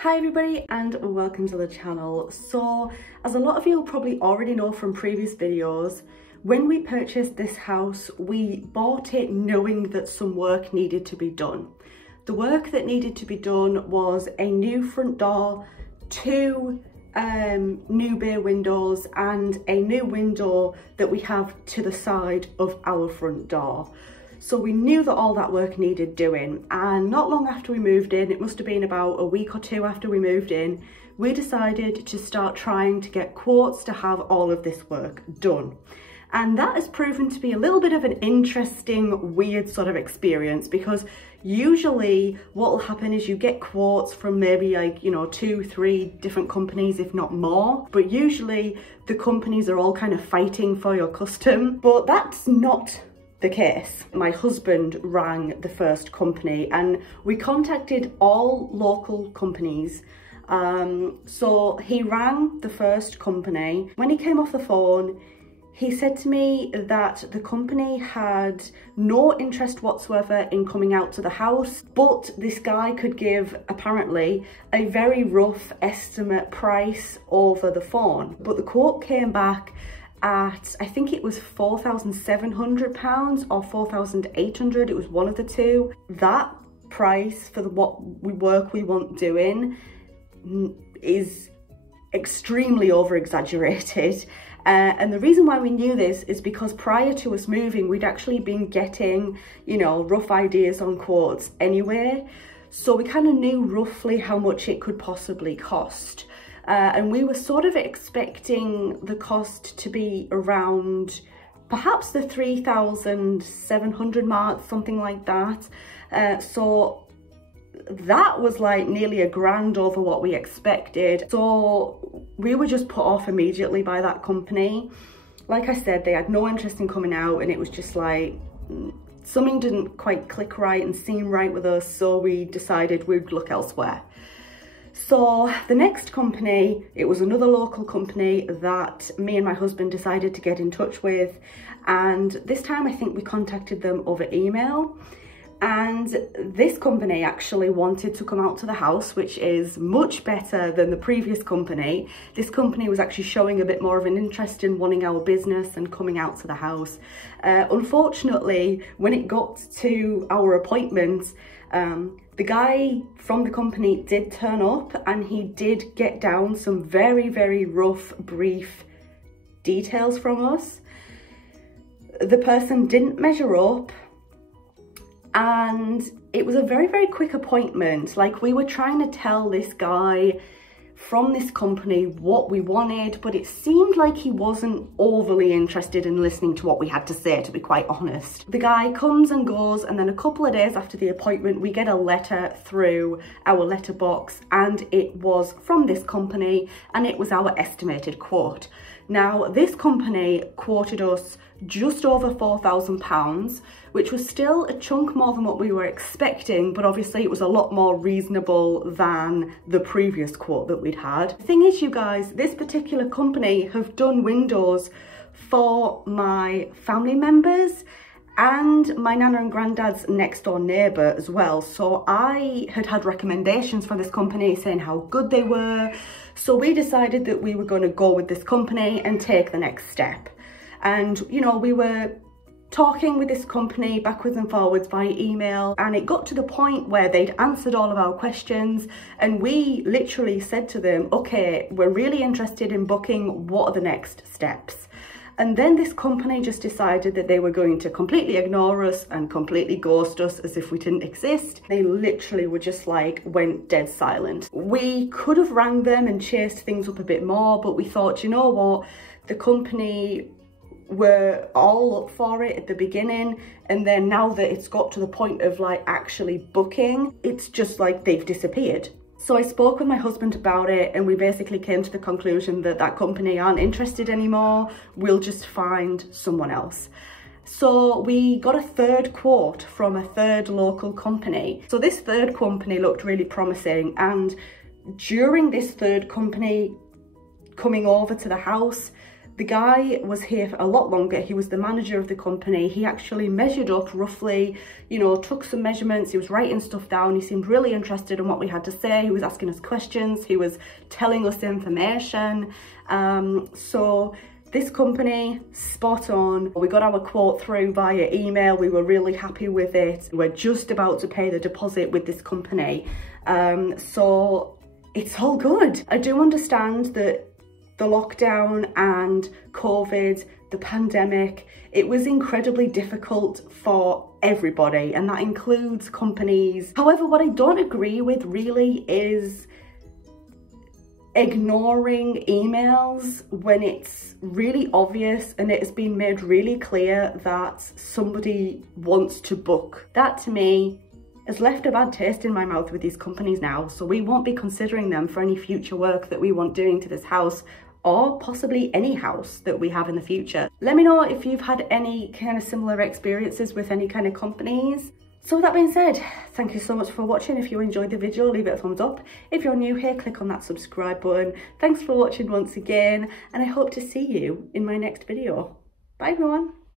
Hi everybody and welcome to the channel. So as a lot of you probably already know from previous videos, when we purchased this house we bought it knowing that some work needed to be done. The work that needed to be done was a new front door, two new bay windows and a new window that we have to the side of our front door. So we knew that all that work needed doing, and not long after we moved in, it must have been about a week or two after we moved in, we decided to start trying to get quotes to have all of this work done. And that has proven to be a little bit of an interesting, weird sort of experience, because usually what will happen is you get quotes from maybe like, you know, 2-3 different companies, if not more. But usually the companies are all kind of fighting for your custom, but that's not the case. My husband rang the first company and we contacted all local companies. So he rang the first company. When he came off the phone, he said to me that the company had no interest whatsoever in coming out to the house, but this guy could give apparently a very rough estimate price over the phone. But the quote came back at, I think it was £4,700 or 4,800, it was one of the two. That price for what work we want doing is extremely over exaggerated. And the reason why we knew this is because prior to us moving, we'd actually been getting, you know, rough ideas on quotes anyway. So we kind of knew roughly how much it could possibly cost. And we were sort of expecting the cost to be around perhaps the 3,700 mark, something like that. So that was like nearly £1,000 over what we expected. So we were just put off immediately by that company. Like I said, they had no interest in coming out, and it was just like something didn't quite click right and seem right with us, so we decided we'd look elsewhere. So the next company, it was another local company that me and my husband decided to get in touch with, and this time I think we contacted them over email. And this company actually wanted to come out to the house, which is much better than the previous company. This company was actually showing a bit more of an interest in wanting our business and coming out to the house. Unfortunately, when it got to our appointment, the guy from the company did turn up and he did get down some very, very rough, brief details from us. The person didn't measure up, and it was a very, very quick appointment. Like, we were trying to tell this guy from this company what we wanted, but it seemed like he wasn't overly interested in listening to what we had to say, to be quite honest. The guy comes and goes, and then a couple of days after the appointment, we get a letter through our letterbox, and it was from this company, and it was our estimated quote. Now, this company quoted us just over £4,000, which was still a chunk more than what we were expecting, but obviously it was a lot more reasonable than the previous quote that we'd had. The thing is, you guys, this particular company have done windows for my family members and my nana and granddad's next door neighbour as well. So I had recommendations from this company saying how good they were. So we decided that we were going to go with this company and take the next step. And, you know, we were talking with this company backwards and forwards via email, and it got to the point where they'd answered all of our questions, and we literally said to them, okay, we're really interested in booking, what are the next steps? And then this company just decided that they were going to completely ignore us and completely ghost us as if we didn't exist. They literally were just like, went dead silent. We could have rang them and chased things up a bit more, but we thought, you know what, the company were all up for it at the beginning, and then now that it's got to the point of like actually booking, it's just like they've disappeared. So I spoke with my husband about it, and we basically came to the conclusion that that company aren't interested anymore. We'll just find someone else. So we got a third quote from a third local company. So this third company looked really promising, and during this third company coming over to the house, The guy was here for a lot longer. He was the manager of the company. He actually measured up roughly, you know, took some measurements. He was writing stuff down. He seemed really interested in what we had to say. He was asking us questions. He was telling us information. So this company, spot on. We got our quote through via email. We were really happy with it. We're just about to pay the deposit with this company. So it's all good. I do understand that the lockdown and COVID, the pandemic, it was incredibly difficult for everybody, and that includes companies. However, what I don't agree with really is ignoring emails when it's really obvious and it has been made really clear that somebody wants to book. That to me has left a bad taste in my mouth with these companies now, so we won't be considering them for any future work that we want doing to this house, or possibly any house that we have in the future. Let me know if you've had any kind of similar experiences with any kind of companies. So with that being said, thank you so much for watching. If you enjoyed the video, leave it a thumbs up. If you're new here, click on that subscribe button. Thanks for watching once again, and I hope to see you in my next video. Bye everyone.